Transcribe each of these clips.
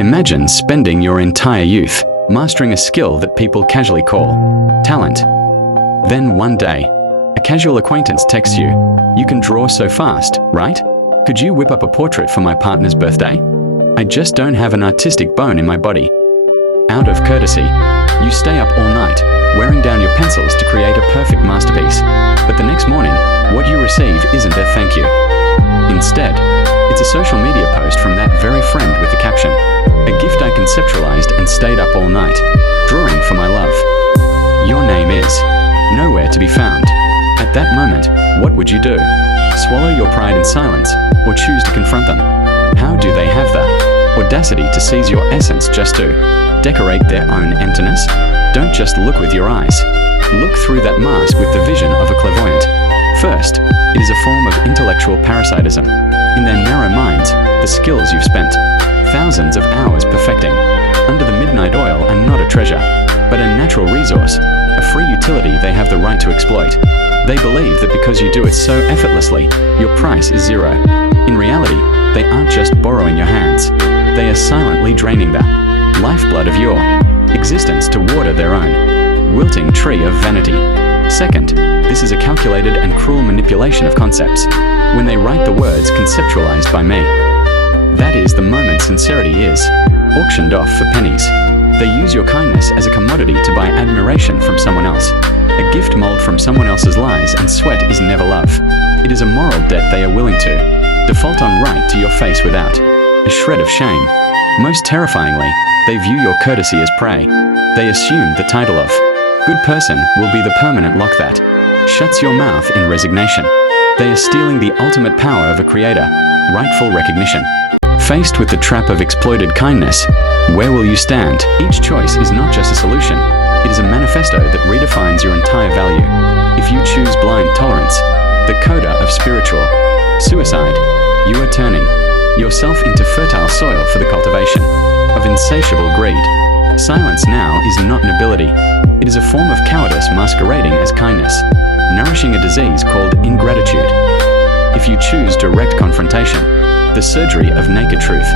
Imagine spending your entire youth mastering a skill that people casually call talent. Then one day, a casual acquaintance texts you, "You can draw so fast, right? Could you whip up a portrait for my partner's birthday? I just don't have an artistic bone in my body." Out of courtesy, you stay up all night, wearing down your pencils to create a perfect masterpiece. But the next morning, what you receive isn't a thank you. Instead, it's a social media post from that very friend with the caption, "A gift I conceptualized and stayed up all night, drawing for my love." Your name is nowhere to be found. At that moment, what would you do? Swallow your pride in silence, or choose to confront them? How do they have the audacity to seize your essence just to decorate their own emptiness? Don't just look with your eyes. Look through that mask with the vision of a clairvoyant. First, it is a form of intellectual parasitism. In their narrow minds, the skills you've spent thousands of hours perfecting, under the midnight oil are not a treasure, but a natural resource, a free utility they have the right to exploit. They believe that because you do it so effortlessly, your price is zero. In reality, they aren't just borrowing your hands. They are silently draining the lifeblood of your existence to water their own wilting tree of vanity. Second, this is a calculated and cruel manipulation of concepts. When they write the words conceptualized by me, that is the moment sincerity is auctioned off for pennies. They use your kindness as a commodity to buy admiration from someone else. A gift mold from someone else's lies and sweat is never love. It is a moral debt they are willing to default on right to your face without a shred of shame. Most terrifyingly, they view your courtesy as prey. They assume the title of good person will be the permanent lock that shuts your mouth in resignation. They are stealing the ultimate power of a creator, rightful recognition. Faced with the trap of exploited kindness, where will you stand? Each choice is not just a solution, it is a manifesto that redefines your entire value. If you choose blind tolerance, the coda of spiritual suicide, you are turning yourself into fertile soil for the cultivation of insatiable greed. Silence now is not nobility. It is a form of cowardice masquerading as kindness, nourishing a disease called ingratitude. If you choose direct confrontation, the surgery of naked truth,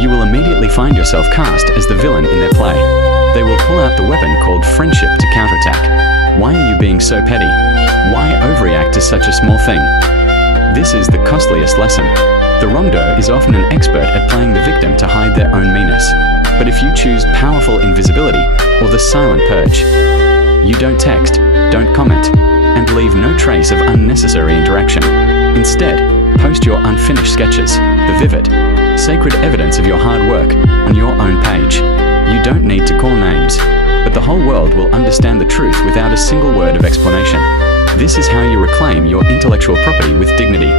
you will immediately find yourself cast as the villain in their play. They will pull out the weapon called friendship to counterattack. Why are you being so petty? Why overreact to such a small thing? This is the costliest lesson. The wrongdoer is often an expert at playing the victim to hide their own meanness. But if you choose powerful invisibility or the silent purge, you don't text, don't comment, and leave no trace of unnecessary interaction. Instead, post your unfinished sketches, the vivid, sacred evidence of your hard work, on your own page. You don't need to call names, but the whole world will understand the truth without a single word of explanation. This is how you reclaim your intellectual property with dignity.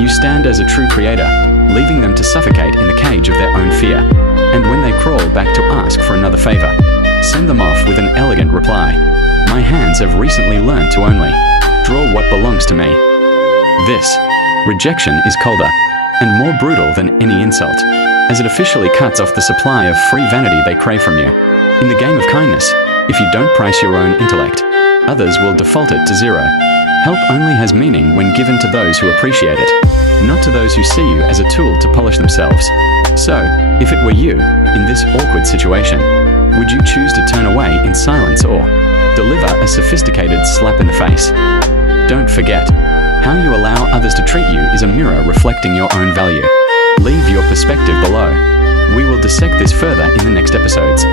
You stand as a true creator, leaving them to suffocate in the cage of their own fear. And when they crawl back to ask for another favor, send them off with an elegant reply. My hands have recently learned to only draw what belongs to me. This rejection is colder and more brutal than any insult, as it officially cuts off the supply of free vanity they crave from you. In the game of kindness, if you don't price your own intellect, others will default it to zero. Help only has meaning when given to those who appreciate it, not to those who see you as a tool to polish themselves. So, if it were you, in this awkward situation, would you choose to turn away in silence or deliver a sophisticated slap in the face? Don't forget, how you allow others to treat you is a mirror reflecting your own value. Leave your perspective below. We will dissect this further in the next episodes.